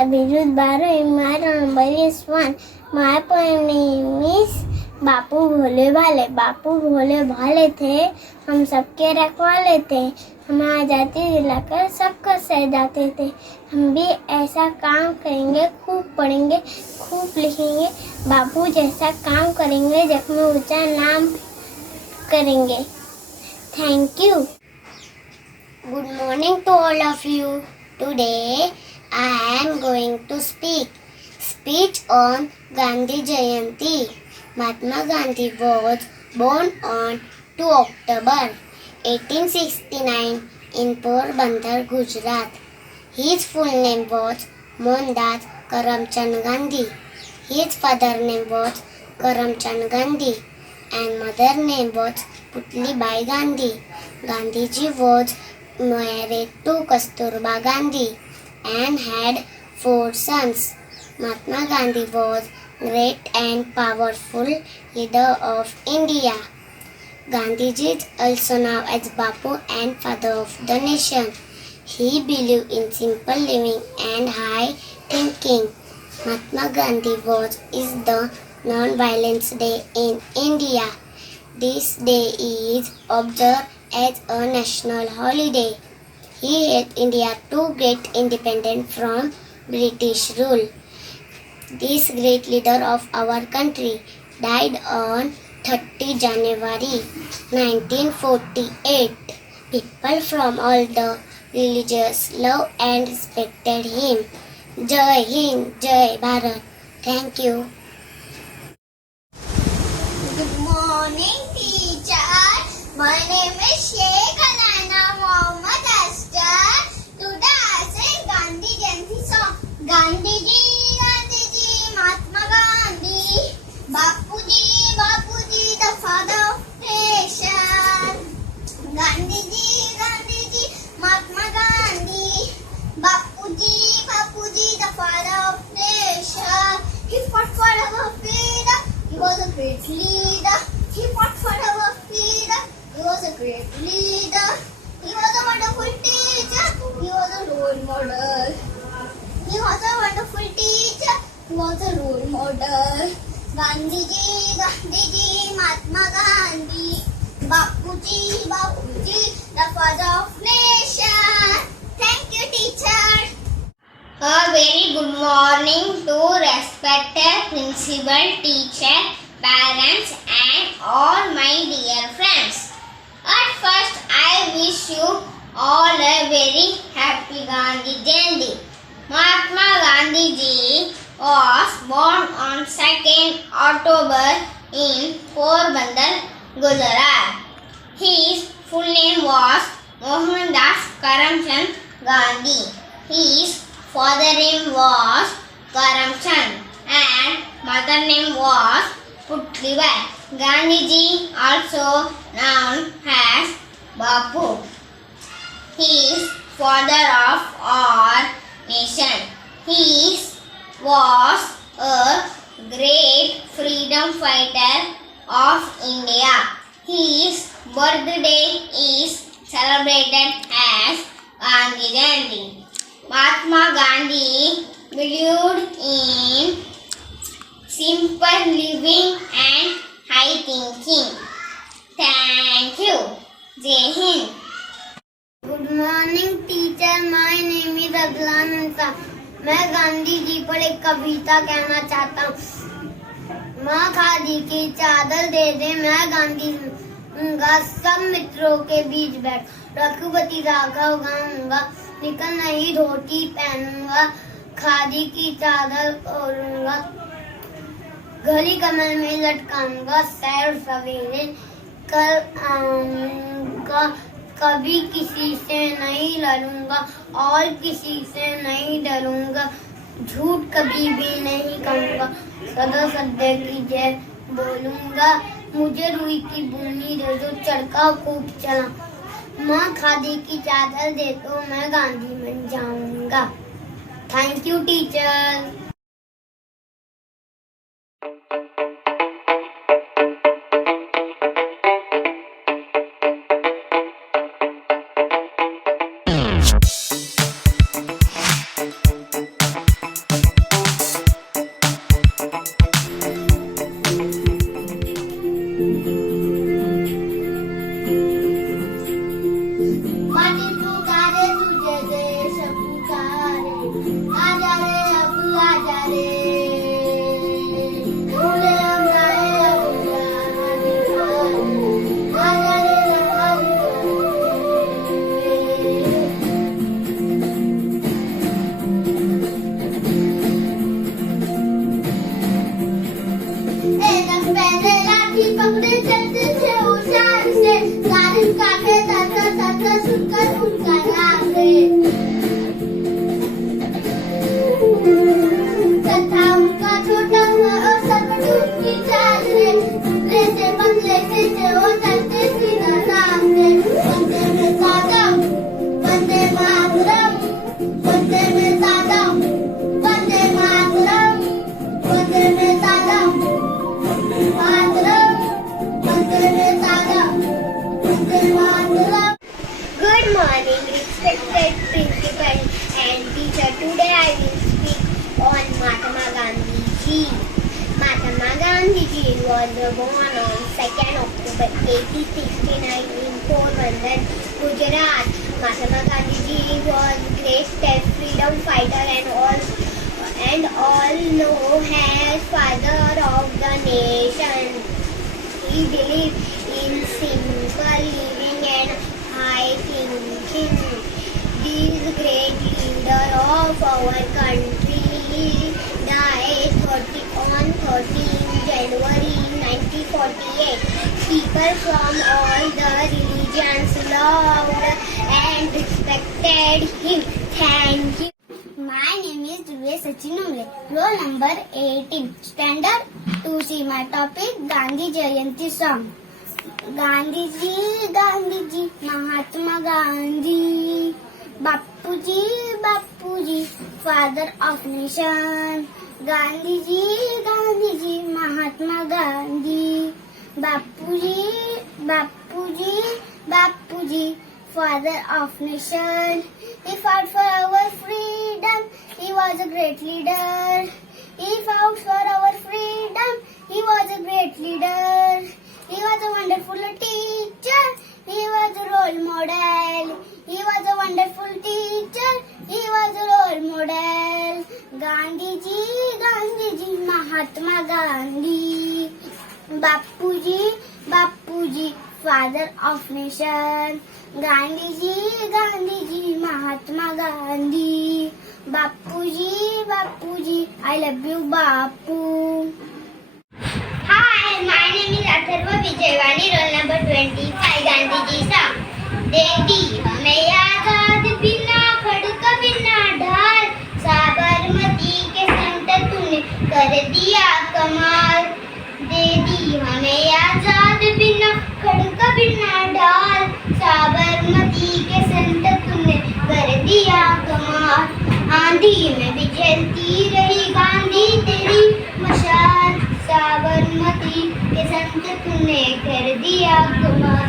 Abhijit Barai. My roll number is 1. My poem name is बापू भोले भाले। बापू भोले भाले थे, हम सबके रखवाले थे, हमें आज़ादी दिलाकर सबको सहजाते थे। हम भी ऐसा काम करेंगे, खूब पढ़ेंगे, खूब लिखेंगे, बापू जैसा काम करेंगे, जग में ऊंचा नाम करेंगे। Thank you. Good morning to all of you. Today I am going to speech on Gandhi Jayanti. Mahatma Gandhi was born on 2 October 1869 in Porbandar, Gujarat. His full name was Mohandas Karamchand Gandhi. His father name was Karamchand Gandhi and mother name was Putlibai Gandhi. Gandhiji was married to Kasturba Gandhi and had 4 sons. Mahatma Gandhi was great and powerful leader of India. Gandhiji is also known as Bapu and father of the nation. He believed in simple living and high thinking. Mahatma Gandhi is the non-violence day in India. This day is observed as a national holiday. He helped India to get independent from British rule. This great leader of our country died on 30 January 1948. People from all the religions loved and respected him. Jai Hind, Jai Bharat. Thank you. Good morning, teacher. My name is Sheikh Alana Mohammad Asghar. Today I sing Gandhi Jayanti song. Gandhi ji, Mahatma Gandhi, Bapu ji, the father of nation. Gandhi ji, Mahatma Gandhi, Bapu ji, the father of nation. He fought for our freedom. He was a great leader. He fought for our freedom. He was a great leader. He was a wonderful teacher. He was a role model. He was a wonderful teacher. He was a role model. Gandhi ji, Mahatma Gandhi, Bapu ji, the father of nation. Thank you, teacher. A very good morning to respected principal, teacher, parents and all my dear friends. At first, I wish you all a very happy Gandhi Jayanti. Mahatma Gandhi ji was born on 2nd October in Porbandar, Gujarat. His full name was Mohandas Karamchand Gandhi. His father name was Karamchand and mother name was Putlibai. Gandhiji, also known as Bapu, he is father of our nation. He was a great freedom fighter of India. His birthday is celebrated as Gandhi Jayanti. Mahatma Gandhi believed in simple living and high thinking. Thank you. Jai Hind. Good morning, teacher. My name is Adlan Ansar. मैं गांधी जी पर एक कविता कहना चाहता हूँ। माँ खादी की चादर दे दे, मैं गांधी हूँगा, सब मित्रों के बीच बैठ रघुपति राघव गाऊंगा, निकल नहीं धोती पहनूंगा, खादी की चादर ओढ़ूंगा, घड़ी कमर में लटकाऊंगा, सैर सवेरे कर आऊंगा, कभी किसी से नहीं लड़ूंगा और किसी से नहीं डरूंगा, झूठ कभी भी नहीं कहूंगा, सदा सत्य की जय बोलूंगा, मुझे रुई की बूंदी दे दो, चरखा खूब चला, माँ खादी की चादर दे तो मैं गांधी बन जाऊंगा। Thank you teacher. was born on 2nd October 1869 in Porbandar, Gujarat. Mahatma Gandhi was great freedom fighter and all know as father of the nation. He believed in simple living and high thinking. This great leader of our country died on 13 January 1948. People from all the religions loved and respected him. Thank you. My name is Divya Sachin Umle, roll number 18, standard 2C. My topic Gandhi Jayanti song. Gandhi Ji, Mahatma Gandhi, Bapu Ji, father of nation. Gandhi Ji, Mahatma Gandhi, Bapu Ji, father of nation. He fought for our freedom. He was a great leader. He fought for our freedom. He was a great leader. He was a wonderful teacher. He was a role model. He was a wonderful teacher. He was a role model. Gandhi Ji, Mahatma Gandhi, Bapu Ji, father of nation. Gandhi Ji, Mahatma Gandhi, Bapu Ji, I love you, Bapu. Hi, my name is Atharva Vijayawani, roll number 25, Gandhi Ji song. दे दी हमें आजाद बिना खड़क बिना ढाल, साबरमती के संत तूने कर दिया कमाल. दे दी हमें आजाद बिना खड़क बिना ढाल, साबरमती के संत तूने कर दिया कमाल. आंधी में भी जलती रही गांधी तेरी मशाल, साबरमती के संत तूने कर दिया कमाल.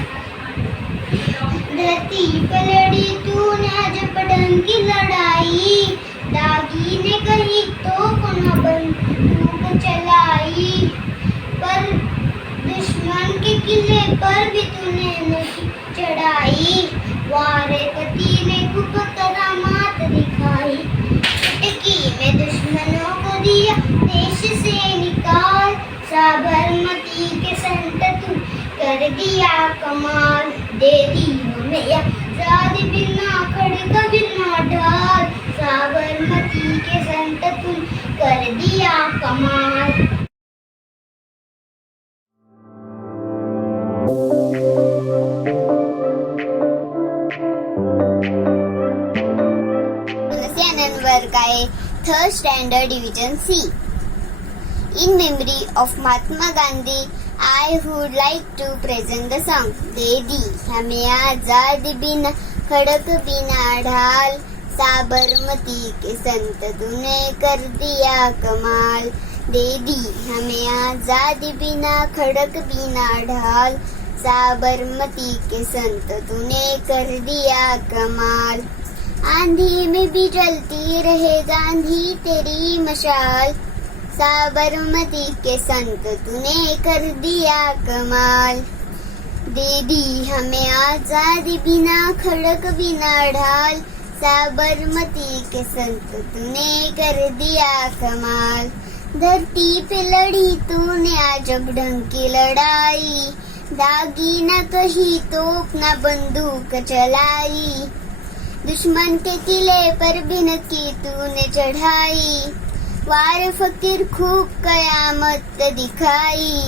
धरती पे लड़ी तूने अजब ढंग की लड़ाई, दागी ने कही तो कोना बंदूक चलाई, पर दुश्मन के किले पर भी तूने नहीं चढ़ाई. वारे पति ने खूब करामात दिखाई, चुटकी में दुश्मनों को दिया देश से निकाल, साबरमती के संत तू कर दिया कमाल. दे दी हमें आजादी बिना खड़क बिना ढाल, साबरमती के संत तू कर दिया कमाल. Third standard division C. In memory of Mahatma Gandhi, I would like to present the song. दे दी हमें आजादी बिना खड़क बिना ढाल, साबरमती के संत तूने कर दिया कमाल. दे दी हमें आजादी बिना खड़क बिना ढाल, साबरमती के संत तूने कर दिया कमाल. आंधी में भी जलती रहे गांधी तेरी मशाल, साबरमती के संत तूने कर दिया कमाल. दे दी हमें आजादी बिना खड़क बिना ढाल, साबरमती के संत तूने कर दिया कमाल. धरती पे लड़ी तूने अजब ढंग की लड़ाई, दागी न कही तो अपना बंदूक चलाई, दुश्मन के किले पर भी न की तूने चढ़ाई. वार फकीर खूब कयामत दिखाई,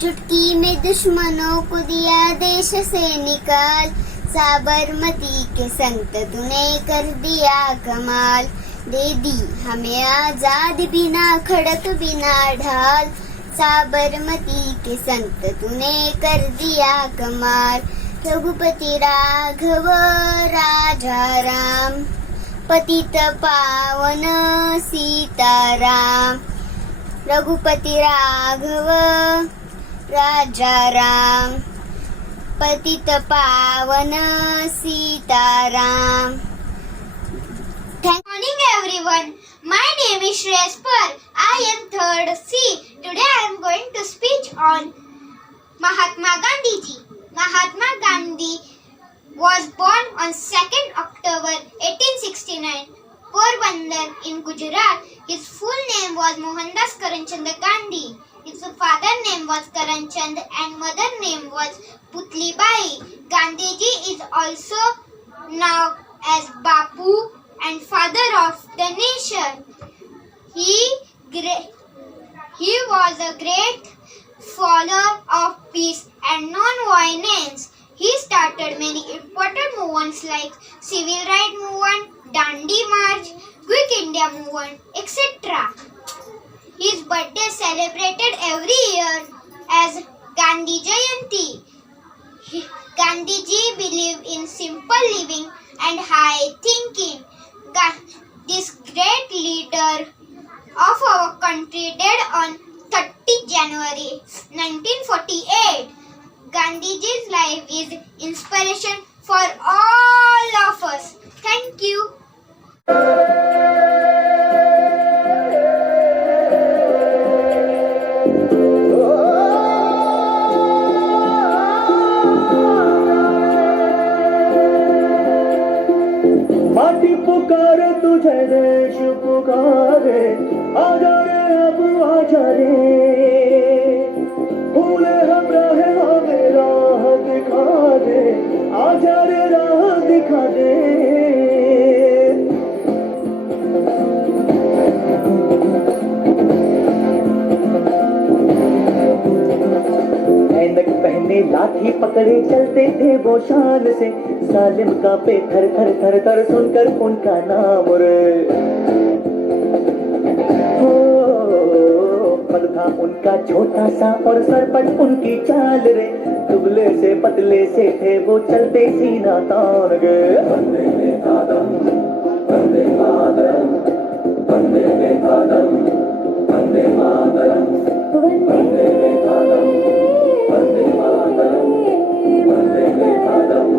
चुटकी में दुश्मनों को दिया देश से निकाल, साबरमती के संत तूने कर दिया कमाल. दे दी हमें आजाद बिना खड़क बिना ढाल, साबरमती के संत तूने कर दिया कमाल. रघुपति राघव राजा राम, पतित पावन सीताराम. रघुपति राघव राजा राम, पतित पावन Sitaram. Good morning everyone. My name is Shreyas Par. I am third C. Today I am going to speak on Mahatma Gandhi ji. Mahatma Gandhi was born on 2nd October 1869, Porbandar in Gujarat. His full name was Mohandas Karamchand Gandhi. His father name was Karamchand and mother name was Putli Bai. Gandhiji is also known as Bapu and father of the nation. He was a great follower of peace and non-violence. He started many important movements like Civil Rights Movement, Dandi March, Quick India Movement, etc. His birthday is celebrated every year as Gandhi Jayanti. Gandhiji believed in simple living and high thinking. This great leader of our country died on 30 January 1948. Gandhiji's life is inspiration for all of us. Thank you. माटी पुकारे तुझे देश पुकारे आजा रे अब आजा रे भूले हम रहे हमें राह दिखा दे आजा रे राह दिखा दे ऐनक पहने लाठी पकड़े चलते थे वो शान से सालिम का पे थर थर थर थर सुनकर उनका नाम रे हो पल था उनका छोटा सा और सरपट उनकी चाल रे दुबले से पतले से थे वो चलते सीना तान गए Vande Mataram Vande Mataram Vande Mataram Vande Mataram Vande Mataram Vande Mataram Vande Mataram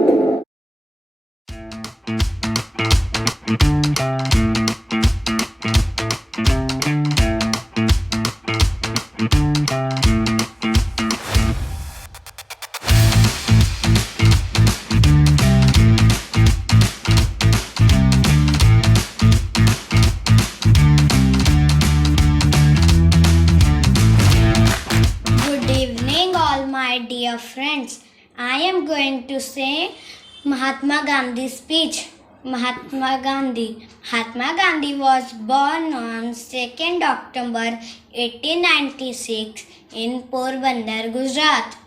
Good evening, all my dear friends. I am going to say Mahatma Gandhi's speech. Mahatma Gandhi was born on 2nd October 1896 in Porbandar, Gujarat.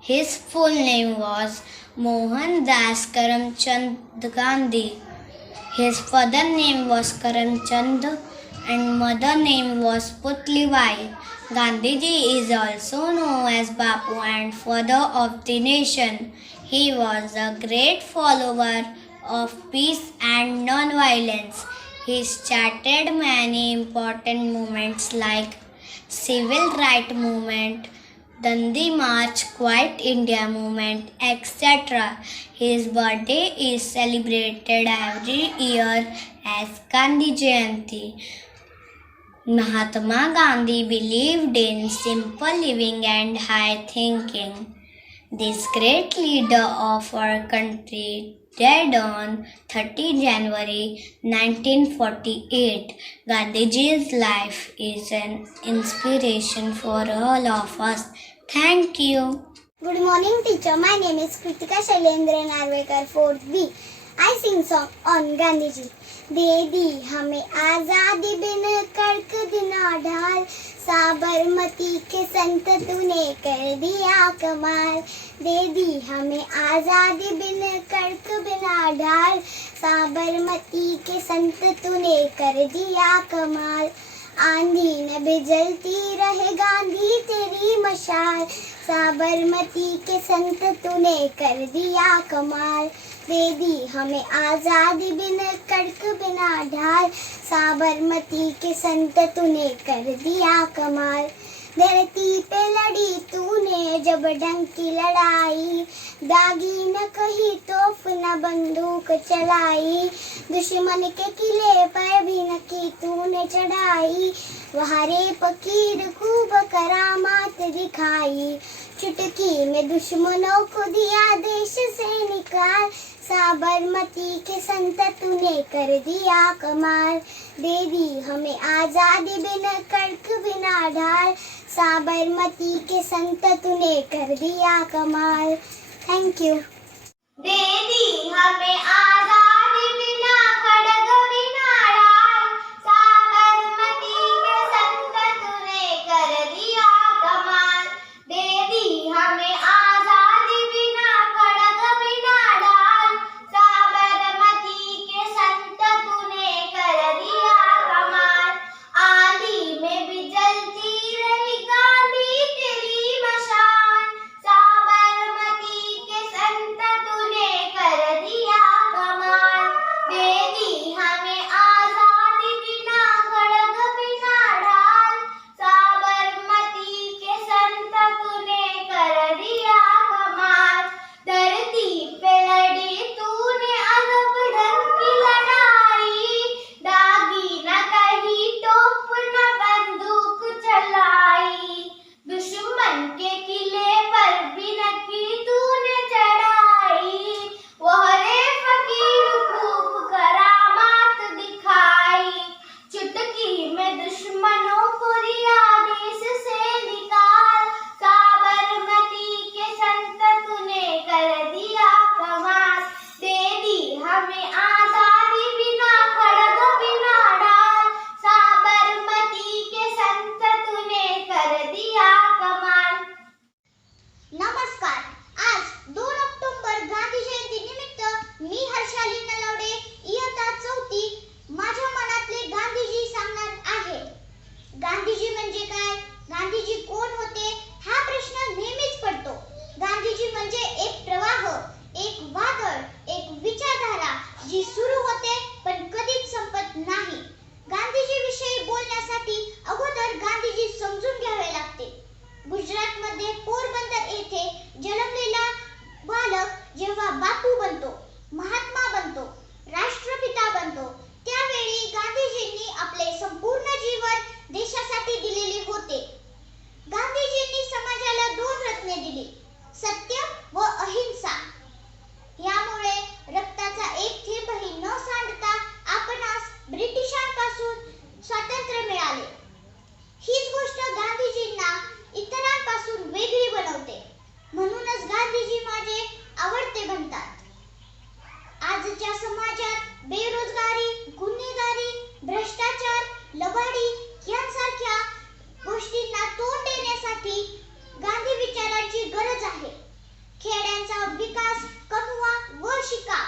His full name was Mohandas Karamchand Gandhi. His father name was Karamchand and mother name was Putli Bai. Gandhiji is also known as Bapu and father of the nation. He was a great follower of peace and non-violence. He started many important movements like Civil Rights Movement, Dandi March, Quiet India Movement, etc. His birthday is celebrated every year as Gandhi Jayanti. Mahatma Gandhi believed in simple living and high thinking. This great leader of our country died on 30 January 1948. Gandhiji's life is an inspiration for all of us. Thank you. Good morning, teacher. My name is Kritika Shailendra Narvekar, 4th B. I sing song on Gandhiji. दे दी हमें आजादी बिन कड़क दिना ढाल साबरमती के संत तूने कर दिया कमाल दे दी हमें आजादी बिन कड़क बिना ढाल साबरमती के संत तूने कर दिया कमाल आंधी न बिजलती रहे गांधी तेरी मशाल साबरमती के संत तूने कर दिया कमाल दे दी हमें आजादी बिन कड़क बिना ढाल साबरमती के संत तूने कर दिया कमाल धरती पे लड़ी तूने जब ढंग की लड़ाई, दागी न कहीं तोप न बंदूक चलाई, दुश्मन के किले पर भी न की तूने चढ़ाई, वहाँ रे फकीर खूब करामात दिखाई, चुटकी में दुश्मनों को दिया देश से निकाल, साबरमती के संत तूने कर दिया कमाल, दे दी हमें आजादी बिना कड़क बिना ढाल, साबरमती के संत तूने कर दिया कमाल. Thank you. दे दी हमें आजादी बिना खड़ग बिना ढाल, साबरमती के संत तूने कर दिया कमाल. दे दी हमें आजादी बिना खड़ग बिना ढाल, साबरमती के संत तूने कर दिया कमाल. आंधी में भी जलती रही गांधी तेरी मशाल, साबरमती के संत तूने कर दिया कमाल. दे दी हमें आजादी बिना खड़ग बिना ढाल, साबरमती के संत तूने कर दिया कमाल. धरती पे लड़ी तूने अजब ढंग की लड़ाई, दागी न कहीं तोप न बंदूक चलाई, दुश्मन के किले पर भी न की तूने चढ़ाई, वह रे फकीर खूब करामात दिखाई, चुटकी में दुश्मनों को दिया देश से निकाल, साबरमती के संत तूने कर दिया कमाल. दे दी हमें आजादी बिना खड़ग बिना ढाल, साबरमती के संत तूने कर दिया कमाल. नमस्कार. आज 2 ऑक्टोबर गांधी जयंती निमित्त मी हर्षाली नलावडे इयत्ता 4थी माझ्या मनातले गांधीजी सांगणार आहे. गांधीजी म्हणजे काय? गांधीजी कोण होते? हा प्रश्न नेहमीच पडतो. गांधीजी म्हणजे एक प्रवाह, एक वादळ, एक विचारधारा जी सुरू होते पण कधीच संपत नाही. गांधीजी विषयी बोलण्यासाठी अगोदर गांधीजी समजून घ्यावे लागते. गुजरातमध्ये पोरबंदर येथे जन्मलेला बालक जेव्हा बापू बनतो, महात्मा बनतो, राष्ट्रपिता बनतो, त्यावेळी गांधीजींनी आपले संपूर्ण जीवन देशासाठी दिलेले होते. गांधीजींनी समाजाला 2 रत्ने दिली, सत्य व अहिंसा. यामुळे रक्ताचा एक थेंबही न सांडता आपणास ब्रिटिशांपासून स्वातंत्र्य मिळाले. हीच गोष्ट गांधीजींना इतरांपासून वेगळी बनवते. म्हणूनच गांधीजी माझे आवडते बनतात. आजच्या समाजात बेरोजगारी, गुन्हेगारी, भ्रष्टाचार, लबाडी यांसारख्या गोष्टींना तोंड देण्यासाठी गांधी विचारांची गरज आहे. खेड्यांचा विकास कमवा व शिका,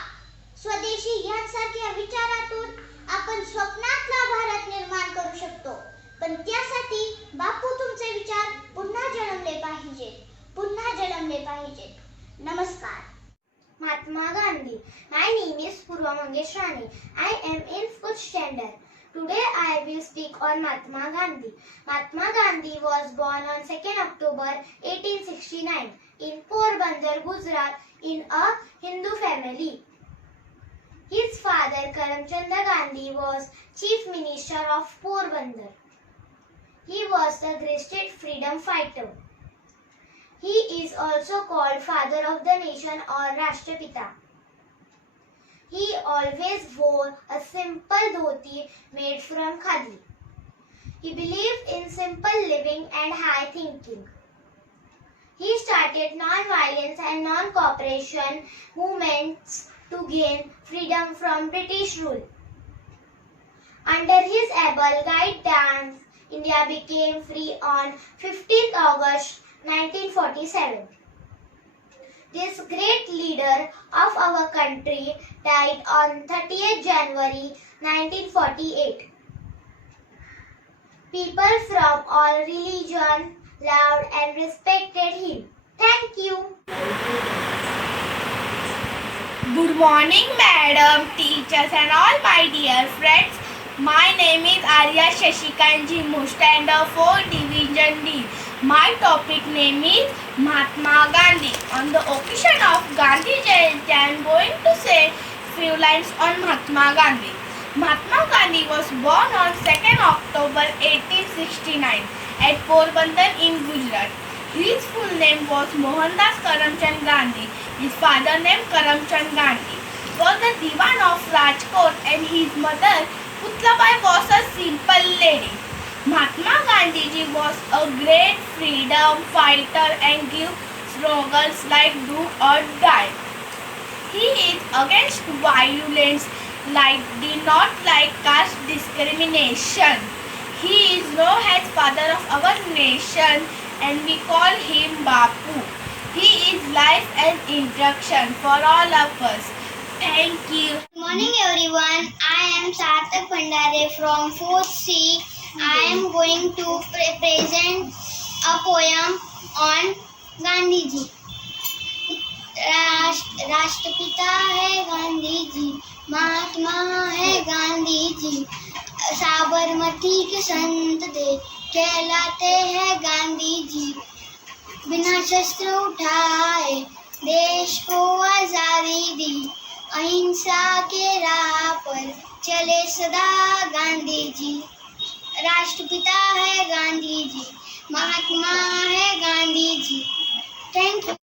स्वदेशी यांसारख्या विचारातून आपण स्वप्नातला भारत निर्माण करू शकतो. पण त्यासाठी बापू तुमचे विचार पुन्हा जन्मले पाहिजेत, पुन्हा जन्मले पाहिजेत. नमस्कार. Mahatma Gandhi. My name is Purva Mangesh Rani. I am in 4th standard. Today I will speak on Mahatma Gandhi. Mahatma Gandhi was born on 2nd October 1869 in Porbandar, Gujarat, in a Hindu family. His father Karamchand Gandhi was Chief Minister of Porbandar. He was the greatest freedom fighter. He is also called Father of the Nation or Rashtrapita. He always wore a simple dhoti made from khadi. He believed in simple living and high thinking. He started non-violence and non-cooperation movements to gain freedom from British rule. Under his able guidance, India became free on 15th August 1947. This great leader of our country died on 30th January 1948. People from all religions loved and respected him. Thank you. Good morning, madam, teachers, and all my dear friends. My name name is Arya Shashikanji Mustander for Division D. My topic name is Mahatma Gandhi. On the occasion of Gandhi Jayanti, I am going to say few lines on Mahatma Gandhi. Mahatma Gandhi was born on 2nd October 1869 at Porbandar in Gujarat. His full name was Mohandas Karamchand Gandhi. His father name Karamchand Gandhi was the Diwan of Rajkot and his mother Putlabai was a simple lady. Mahatma Gandhi was a great freedom fighter and gave slogans like do or die. He is against violence, did not like caste discrimination. He is known as father of our nation and we call him Bapu. He is life and instruction for all of us. Thank you. Good morning everyone. I am Sarthak Bhandare from 4th C. I am going to present a poem on Gandhi ji. राष्ट्रपिता है गांधी जी, महात्मा है गांधी जी, साबरमती के संत दे कहलाते हैं गांधी जी। बिना शस्त्र उठाए देश को आजादी दी, अहिंसा के राह पर चले सदा गांधी जी। राष्ट्रपिता है गांधी जी, महात्मा है गांधी जी। Thank you.